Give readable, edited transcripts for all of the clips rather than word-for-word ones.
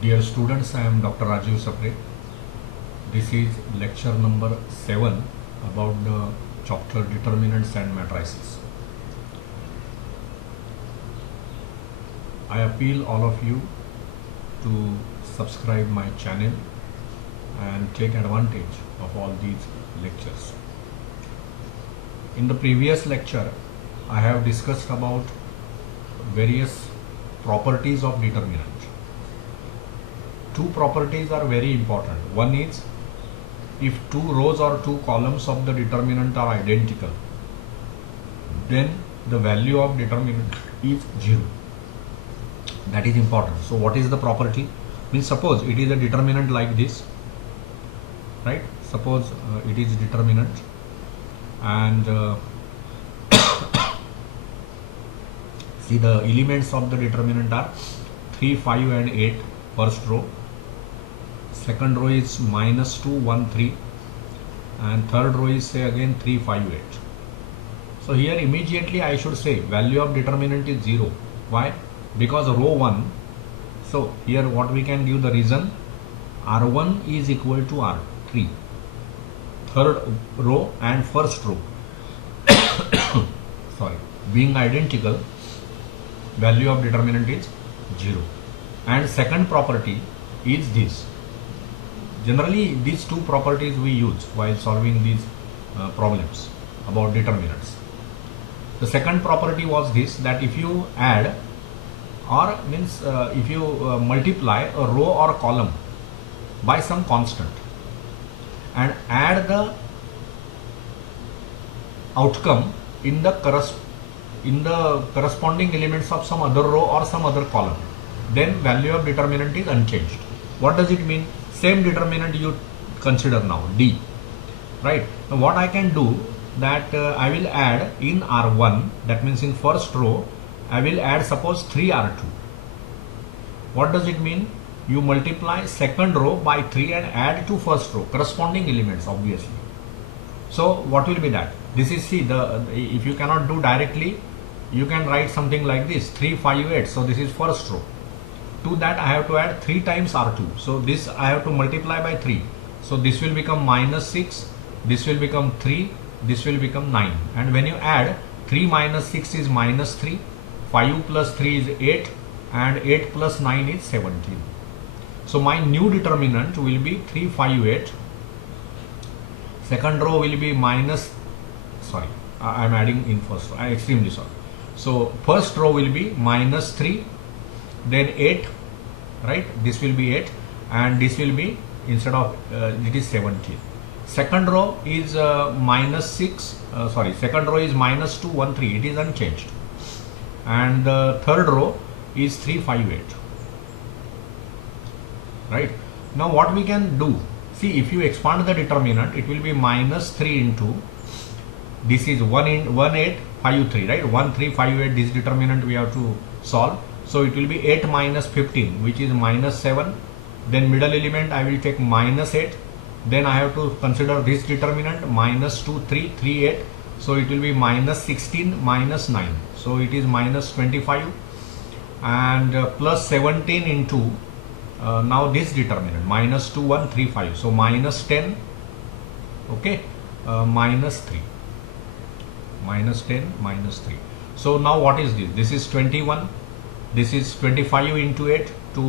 Dear students, I am Dr. Rajiv Sapre. This is lecture number 7 about the chapter Determinants and Matrices. I appeal all of you to subscribe my channel and take advantage of all these lectures. In the previous lecture, I have discussed about various properties of determinant. Two properties are very important. One is, if two rows or two columns of the determinant are identical, then the value of determinant is 0. That is important. So what is the property? Means suppose it is a determinant like this, right? Suppose it is determinant and see, the elements of the determinant are 3, 5 and 8, first row. Second row is -2, 1, 3, and third row is say again 3, 5, 8. So here immediately I should say value of determinant is 0. Why? Because row 1. So here what we can give the reason, R1 is equal to R3, third row and first row sorry, being identical, value of determinant is 0. And second property is this. Generally these two properties we use while solving these problems about determinants. The second property was this, that if you add or means if you multiply a row or column by some constant and add the outcome in the corresponding elements of some other row or some other column, then value of determinant is unchanged. What does it mean? Same determinant you consider now, D, right? Now what I can do, that I will add in R1, that means in first row I will add suppose 3R2. What does it mean? You multiply second row by 3 and add to first row, corresponding elements obviously. So what will be that? This is, see, if you cannot do directly, you can write something like this, 3, 5, 8. So this is first row. To that I have to add 3 times R2. So this I have to multiply by 3. So this will become -6, this will become 3, this will become 9. And when you add, 3 minus 6 is -3, 5 plus 3 is 8, and 8 plus 9 is 17. So my new determinant will be 3, 5, 8. Second row will be I am adding in first row, I am extremely sorry. So first row will be -3, then 8, right? This will be 8, and this will be, instead of it is 17. Second row is -6, second row is -2, 1, 3, it is unchanged. And the third row is 3, 5, 8, right? Now what we can do, see, if you expand the determinant, it will be -3 into, this is 1 8, 5, 3, right? 1, 3, 5, 8, this determinant we have to solve. So it will be 8 minus 15, which is -7. Then middle element I will take -8. Then I have to consider this determinant, -2, 3, 3, 8. So it will be -16, -9. So it is -25, and plus 17 into now this determinant, -2, 1, 3, 5. So -10, okay, -3, -10, -3. So now what is this? This is 21. This is 25 into 8 to,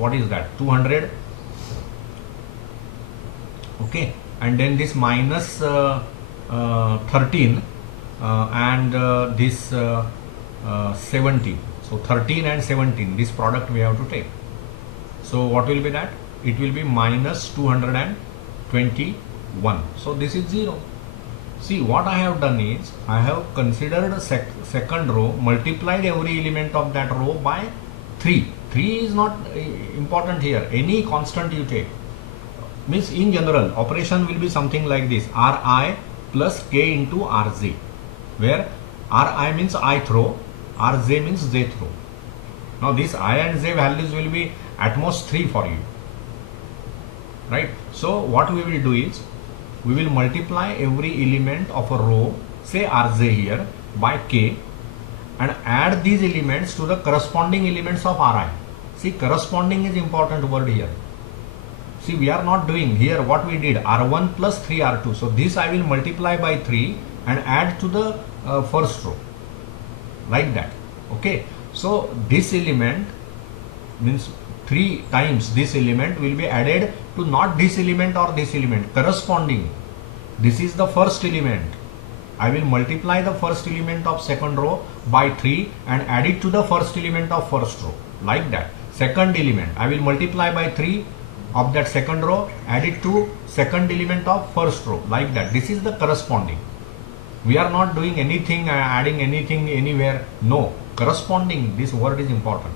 what is that, 200, okay. And then this minus 13 and this 17. So 13 and 17, this product we have to take. So what will be that? It will be -221. So this is 0. See, what I have done is, I have considered a second row, multiplied every element of that row by 3. 3 is not important here. Any constant you take. Means in general, operation will be something like this, Ri plus K into Rj, where Ri means ith row, Rj means jth row. Now this I and j values will be at most 3 for you, right? So what we will do is, we will multiply every element of a row, say Rj here, by K, and add these elements to the corresponding elements of Ri. See, corresponding is important word here. See, we are not doing here what we did, R1 plus 3R2. So this I will multiply by 3 and add to the first row, like that. Okay. So this element means 3 times this element will be added to not this element or this element, corresponding. This is the first element. I will multiply the first element of second row by 3 and add it to the first element of first row, like that. Second element, I will multiply by 3 of that second row, add it to second element of first row, like that. This is the corresponding. We are not doing anything, adding anything anywhere. No, corresponding, this word is important.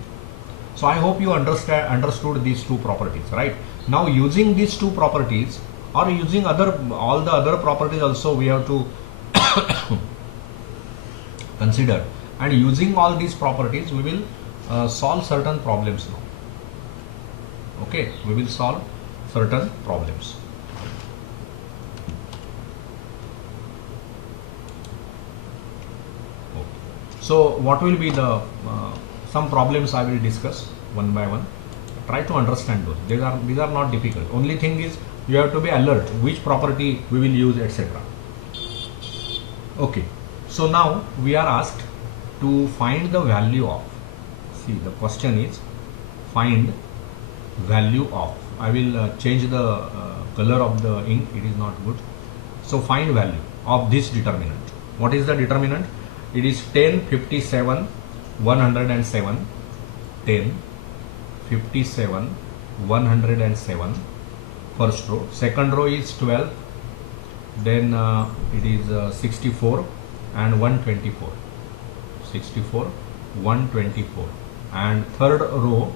So I hope you understood these two properties, right? Now using these two properties or using all the other properties also we have to consider, and using all these properties we will solve certain problems now. Okay, we will solve certain problems. Okay. So what will be the some problems I will discuss one by one. Try to understand those. These are not difficult. Only thing is you have to be alert which property we will use, etc. Okay. So now we are asked to find the value of. See, the question is find value of. I will change the color of the ink. It is not good. So find value of this determinant. What is the determinant? It is 10, 57, 107, 10, 57, 107, first row. Second row is 12, then it is 64 and 124, 64, 124, and third row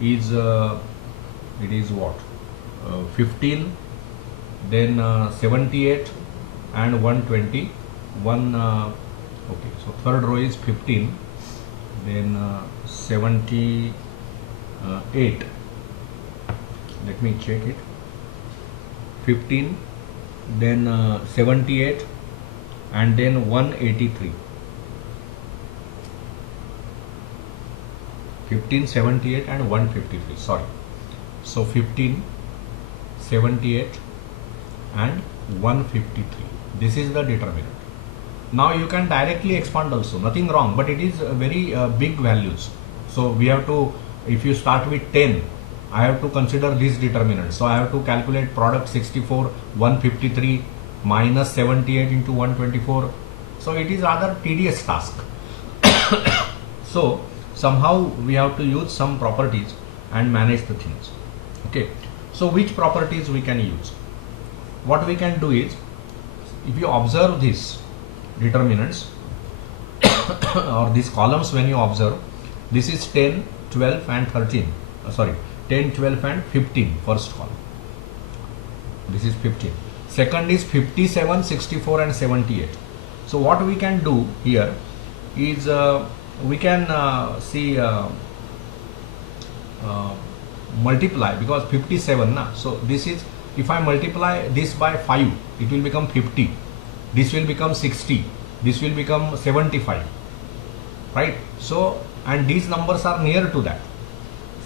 is it is what, 15, then 78 and 121. Okay, so third row is 15, then 78. Let me check it. 15, then 78, and then 183. 15, 78 and 153. Sorry. So 15, 78 and 153. This is the determinant. Now you can directly expand also, nothing wrong, but it is very big values. So we have to, if you start with 10, I have to consider this determinant. So I have to calculate product 64, 153 minus 78 into 124. So it is rather tedious task. So somehow we have to use some properties and manage the things. Okay. So which properties we can use? What we can do is, if you observe these determinants or these columns, when you observe, this is 10, 12 and 13. 10, 12 and 15, first column. This is 15. Second is 57, 64 and 78. So what we can do here is we can multiply, because 57 na, so this is, if I multiply this by 5, it will become 50, this will become 60, this will become 75, right? So, and these numbers are near to that.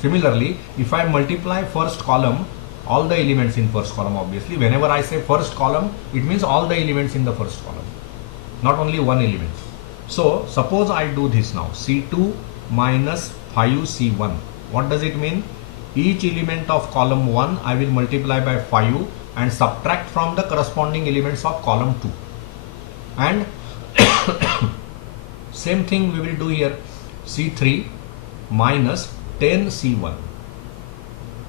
Similarly, if I multiply first column, all the elements in first column, obviously whenever I say first column, it means all the elements in the first column, not only one element. So suppose I do this now, C2 minus 5C1. What does it mean? Each element of column 1 I will multiply by 5 and subtract from the corresponding elements of column 2. And same thing we will do here, C3 minus 10C1.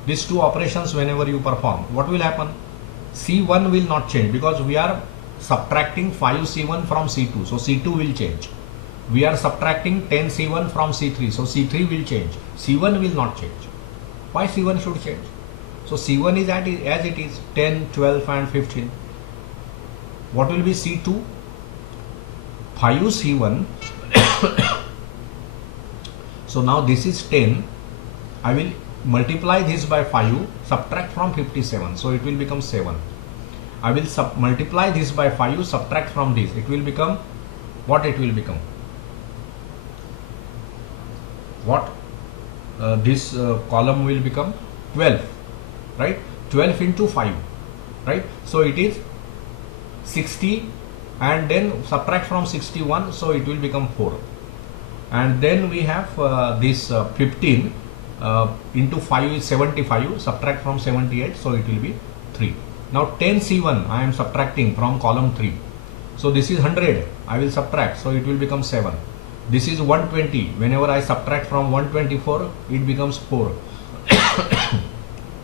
These two operations whenever you perform, what will happen? C1 will not change because we are subtracting 5C1 from C2, so C2 will change. We are subtracting 10C1 from C3, so C3 will change. C1 will not change. Why C1 should change? So C1 is as it is, 10, 12 and 15. What will be C2? 5C1. So now this is 10. I will multiply this by 5, subtract from 57, so it will become 7. I will multiply this by 5, subtract from this, it will become, what it will become? What? this column will become 12, right? 12 into 5, right? So it is 60, and then subtract from 61, so it will become 4. And then we have this 15 into 5 is 75, subtract from 78, so it will be 3. Now 10C1 I am subtracting from column 3, so this is 100, I will subtract, so it will become 7. This is 120, whenever I subtract from 124, it becomes 4.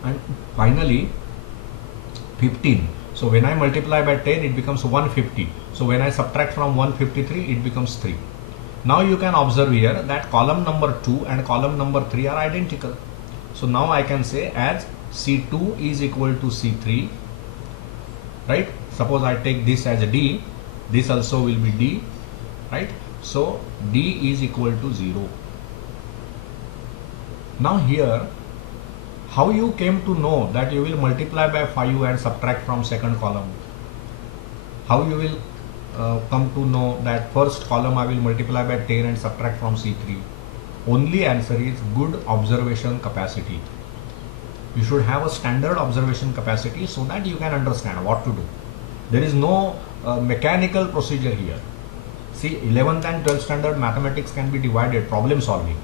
And finally 15, so when I multiply by 10, it becomes 150, so when I subtract from 153, it becomes 3. Now you can observe here that column number 2 and column number 3 are identical. So now I can say as C2 is equal to C3, right? Suppose I take this as a D, this also will be D, right? So D is equal to 0. Now here, how you came to know that you will multiply by 5 and subtract from second column? How you will come to know that first column I will multiply by 10 and subtract from C3? Only answer is good observation capacity. You should have a standard observation capacity so that you can understand what to do. There is no mechanical procedure here. See, 11th and 12th standard mathematics can be divided, problem solving,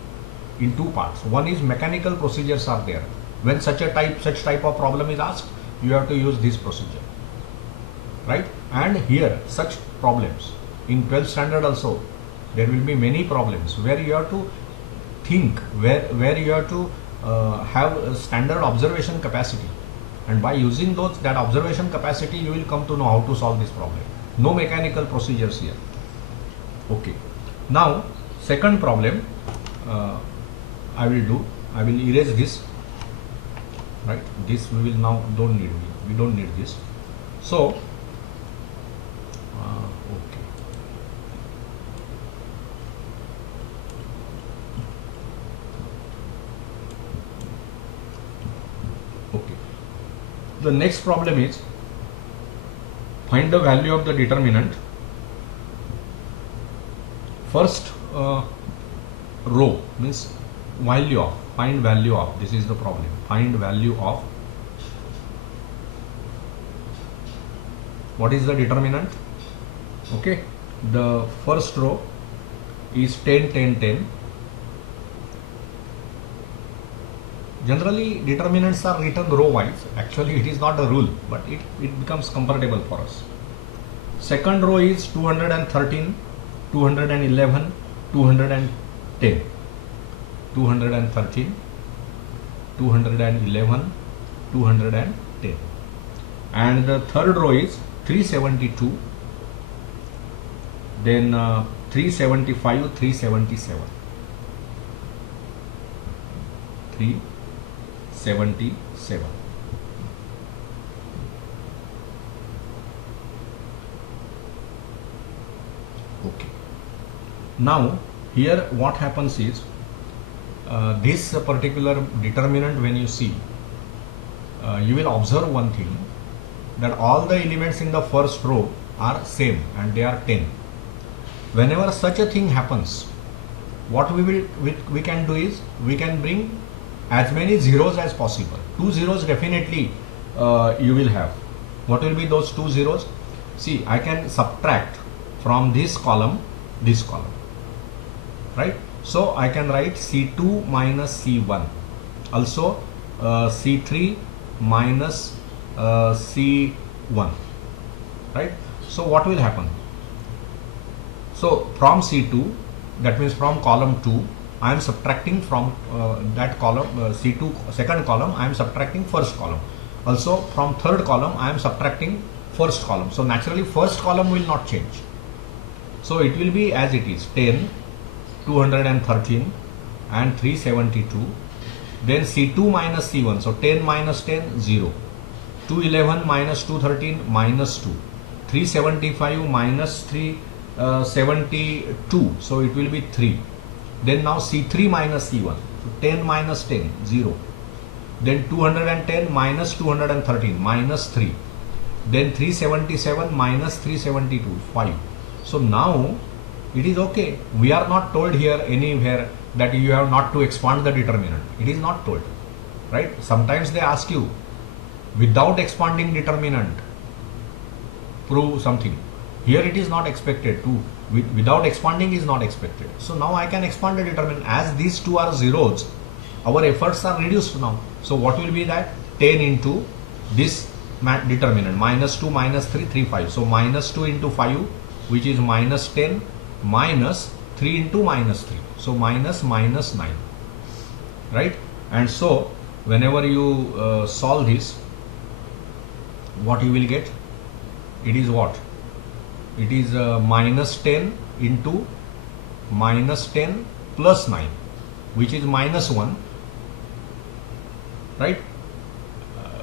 in two parts. One is mechanical procedures are there. When such type of problem is asked, you have to use this procedure, right? And here such problems in 12th standard also, there will be many problems where you have to think, where you have to have a standard observation capacity, and by using that observation capacity, you will come to know how to solve this problem. No mechanical procedures here. Okay, now second problem I will erase this, right? This we will now don't need, we don't need this. So okay, okay, the next problem is find the value of the determinant. First row means value of, find value of, this is the problem, find value of, what is the determinant? Okay, the first row is 10, 10, 10. Generally determinants are written row wise. Actually it is not a rule, but it becomes comfortable for us. Second row is 213, 211, 210, 213, 211, 210, and the third row is 372, then 375, 377, 377. Okay. Now here what happens is this particular determinant, when you see, you will observe one thing, that all the elements in the first row are same and they are 10. Whenever such a thing happens, what we can do is we can bring as many zeros as possible. 2 zeros definitely you will have. What will be those 2 zeros? See, I can subtract from this column, right? So I can write C2 minus C1, also C3 minus C1, right? So what will happen? So from C2, that means from column 2, I am subtracting from that column, C2 second column, I am subtracting first column. Also from third column, I am subtracting first column. So naturally first column will not change. So it will be as it is, 10, 213 and 372. Then C2 minus C1. So 10 minus 10, 0. 211 minus 213 minus 2. 375 minus 372. So it will be 3. Then now C3 minus C1. So 10 minus 10, 0. Then 210 minus 213 minus 3. Then 377 minus 372, 5. So now It is okay. We are not told here anywhere that you have not to expand the determinant. It is not told, right? Sometimes they ask you, without expanding determinant, prove something. Here it is not expected to, without expanding is not expected. So now I can expand the determinant. As these two are zeros, our efforts are reduced now. So what will be that? 10 into this determinant, minus 2, minus 3, 3, 5. So minus 2 into 5, which is minus 10, minus 3 into minus 3. So minus 9, right? And so whenever you solve this, what you will get? It is what? It is minus 10 into minus 10 plus 9, which is minus 1, right?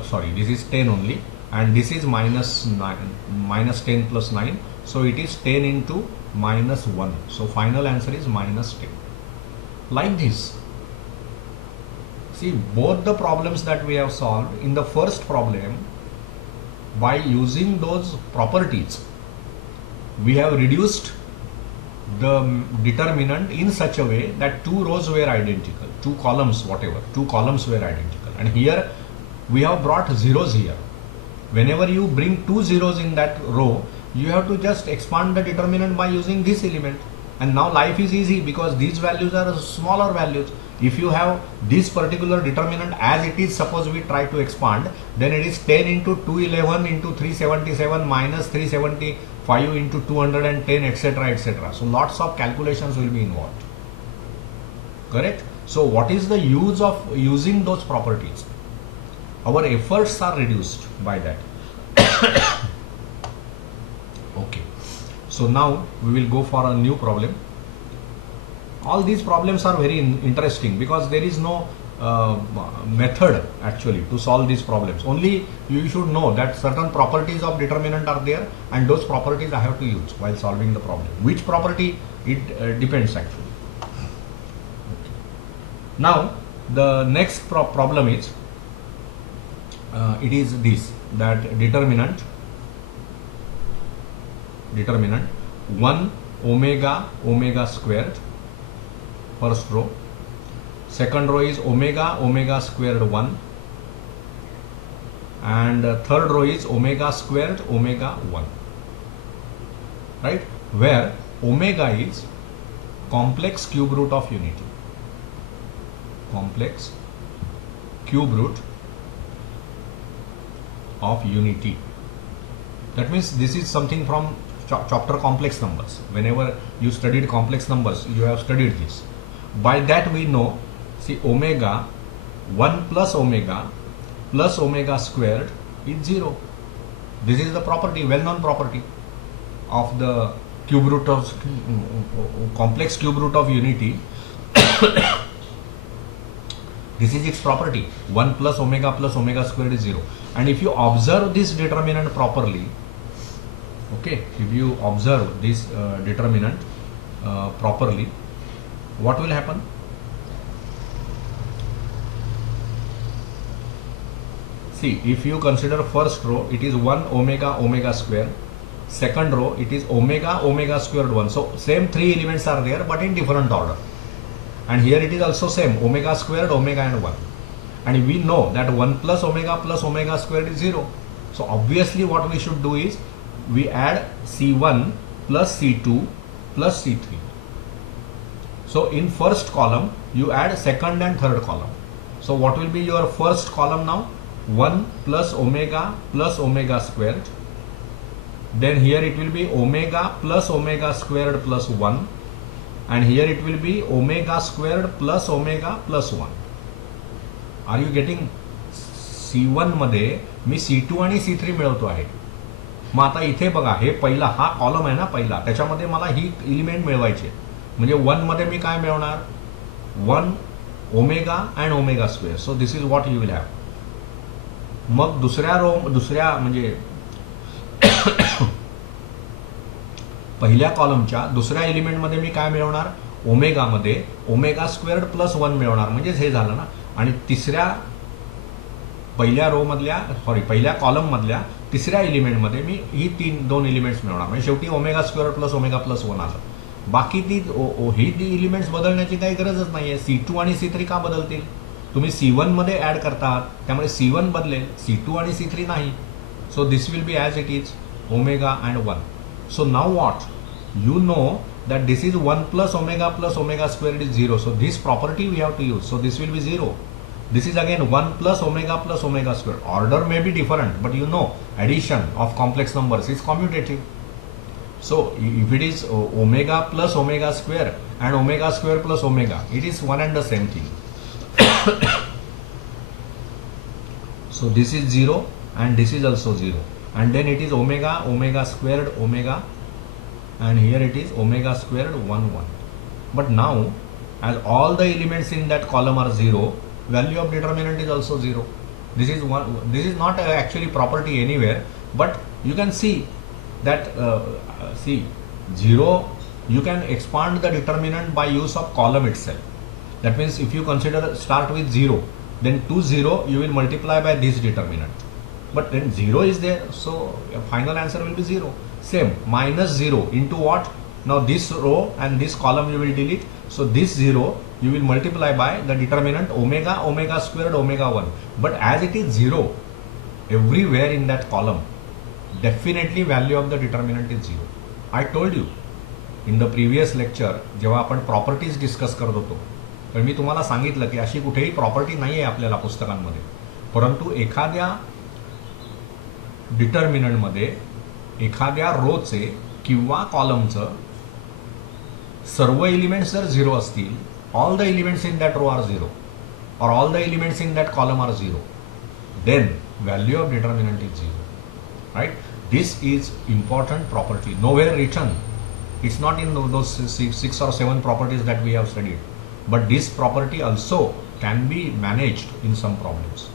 Sorry, this is 10 only, and this is minus 9, minus 10 plus 9. So it is 10 into minus 1. So final answer is minus 10. Like this. See, both the problems that we have solved, in the first problem, by using those properties, we have reduced the determinant in such a way that two rows were identical, two columns, whatever, two columns were identical. And here we have brought zeros here. Whenever you bring two zeros in that row, you have to just expand the determinant by using this element. And now life is easy because these values are smaller values. If you have this particular determinant as it is, suppose we try to expand, then it is 10 into 211 into 377 minus 375 into 210, etc., etc. So lots of calculations will be involved. Correct? So what is the use of using those properties? Our efforts are reduced by that. Okay. So now we will go for a new problem. All these problems are very interesting because there is no method actually to solve these problems. Only you should know that certain properties of determinant are there, and those properties I have to use while solving the problem. Which property? It depends actually. Okay. Now the next problem is it is this, that determinant 1 omega squared, first row. Second row is omega squared 1, and third row is omega squared omega 1, right? Where omega is complex cube root of unity. Complex cube root of unity. That means this is something from chapter complex numbers. Whenever you studied complex numbers, you have studied this. By that we know, see, omega 1 plus omega squared is 0. This is the property, well-known property of the cube root of complex cube root of unity. This is its property. 1 plus omega squared is 0. And if you observe this determinant properly, okay, if you observe this determinant properly, what will happen? See, if you consider first row, it is 1 omega square. Second row, it is omega squared 1. So same three elements are there, but in different order. And here it is also same, omega squared, omega and 1. And we know that 1 plus omega squared is 0. So obviously what we should do is, we add C1 plus C2 plus C3. So in first column, you add second and third column. So what will be your first column now? 1 plus omega squared. Then here it will be omega squared plus 1. And here it will be omega squared plus omega plus 1. Are you getting? C1 मध्ये मी C2 आणि C3 मिळवतो आहे. मग आता इथे बघा, हे पहिला हा column आहे ना पहिला, त्याच्यामध्ये मला ही एलिमेंट मिळवायचे. म्हणजे 1 मध्ये मी काय मिळवणार? 1 omega and omega square. So this is what you will have. मग दुसऱ्या म्हणजे पहिल्या कॉलमच्या दुसऱ्या एलिमेंटमध्ये मी काय मिळवणार? ओमेगामध्ये ओमेगा स्क्वेअर्ड प्लस 1 मिळवणार, म्हणजेच हे झालं ना. आणि पहिल्या कॉलम मधल्या तिसऱ्या एलिमेंटमध्ये मी ही दोन एलिमेंट्स मिळवणार, म्हणजे शेवटी ओमेगा स्क्वेअर प्लस 1 आलं. बाकी ती एलिमेंट्स बदलण्याची काही गरजच नाही आहे. C2 आणि C3 का बदलतील? तुम्ही C1 मध्ये ॲड करतात त्यामुळे C1 बदलेल, C2 आणि C3 नाही. So this will be as it is omega and 1. So now what you know that this is 1 plus omega squared is 0. So this property we have to use. So this will be 0. This is again 1 plus omega squared. Order may be different, but you know addition of complex numbers is commutative. So if it is omega plus omega square and omega square plus omega, it is one and the same thing. So this is 0 and this is also 0. And then it is omega squared omega, and here it is omega squared 1 1. But now as all the elements in that column are 0, value of determinant is also 0. This is not actually property anywhere, but you can see that see 0, you can expand the determinant by use of column itself. That means if you consider start with 0, then 2 0 you will multiply by this determinant, but then 0 is there, so your final answer will be 0. Same, minus 0 into what? Now this row and this column you will delete. So this 0 you will multiply by the determinant omega squared omega 1. But as it is 0 everywhere in that column, definitely value of the determinant is 0. I told you in the previous lecture जेव्हा आपण properties discuss करत होतो तर मी तुम्हाला सांगितलं की अशी कुठेही प्रॉपर्टी नाही आहे आपल्याला पुस्तकांमध्ये, परंतु एखाद्या डिटर्मिनंटमध्ये एखाद्या रोचे किंवा कॉलमचं सर्व एलिमेंट्स जर 0 असतील, all the elements in that row are 0 or all the elements in that column are 0, then value of determinant is 0. Right? This is important property, nowhere written. It's not in those 6 or 7 properties that we have studied, but this property also can be managed in some problems.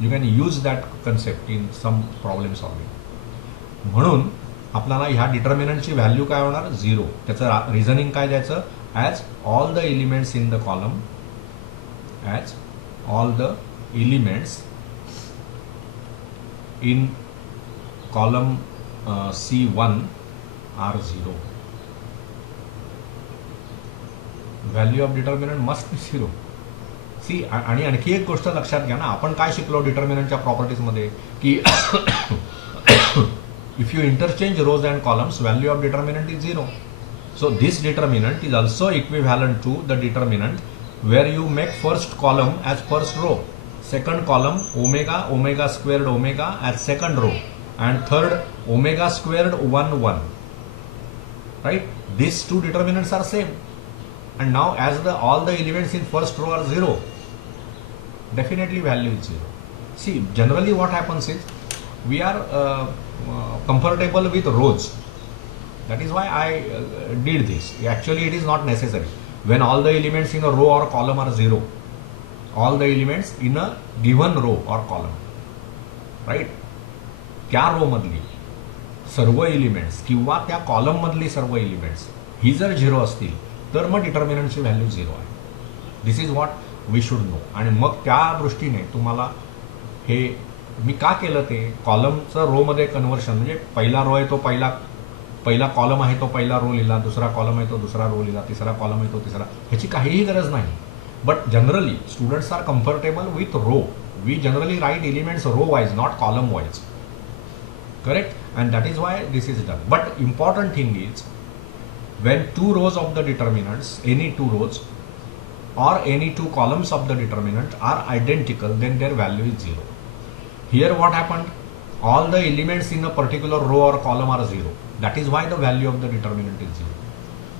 You can use that concept in some problem solving. म्हणून आपल्याला ह्या डिटर्मिनंटची value काय होणार? 0. त्याचं reasoning काय द्यायचं? As all the elements in the column, as all the elements in column C1 are 0. Value of determinant must be 0. C आणि आणखी एक गोष्ट लक्षात घ्या ना, आपण काय शिकलो डिटर्मिनंटच्या प्रॉपर्टीजमध्ये की if you interchange rows and columns, value of determinant is 0. So this determinant is also equivalent to the determinant where you make first column as first row, second column omega squared omega as second row, and third omega squared 1 1. Right? These two determinants are same. And now as all the elements in first row are 0, definitely value is 0. See, generally what happens is we are comfortable with rows. That is why I did this. Actually it is not necessary. When all the elements in a row or column are 0, all the elements in a given row or column, right? त्या रो मधली सर्व elements किंवा त्या column मधली सर्व elements ही जर 0 असतील तर मग डिटर्मिनंटची value 0 आहे. This is what we should know. आणि मग त्या दृष्टीने तुम्हाला हे मी का केलं ते कॉलमचं रोमध्ये कन्व्हर्शन, म्हणजे पहिला रो आहे तो पहिला कॉलम आहे तो पहिला रो लिहिला, दुसरा कॉलम आहे तो दुसरा रो लिहिला, तिसरा कॉलम आहे तो तिसरा, ह्याची काहीही गरज नाही. But generally students are comfortable with row. We generally write elements row wise, not column wise. Correct? And that is why this is done. But important thing is when two rows of the determinants, any two rows or any two columns of the determinant are identical, then their value is 0. Here what happened? All the elements in a particular row or column are 0. That is why the value of the determinant is 0.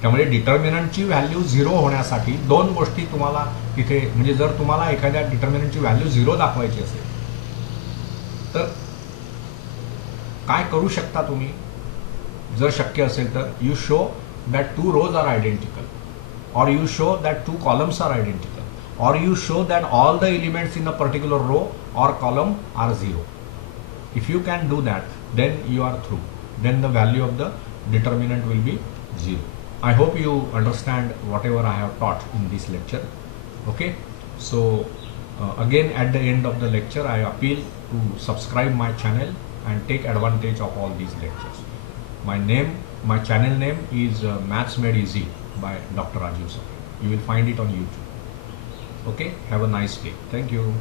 त्यामुळे डिटर्मिनंटची value 0 होण्यासाठी दोन गोष्टी तुम्हाला इथे, म्हणजे जर तुम्हाला एखाद्या डिटर्मिनंटची व्हॅल्यू 0 दाखवायची असेल तर काय करू शकता तुम्ही? जर शक्य असेल तर you show that two rows are identical, or you show that two columns are identical, or you show that all the elements in a particular row or column are 0. If you can do that, then you are through. Then the value of the determinant will be 0. I hope you understand whatever I have taught in this lecture. Okay, so again at the end of the lecture I appeal to subscribe my channel and take advantage of all these lectures. My name My channel name is Maths Made Easy by Dr. Rajiv Sir. You will find it on YouTube. Okay, have a nice day. Thank you.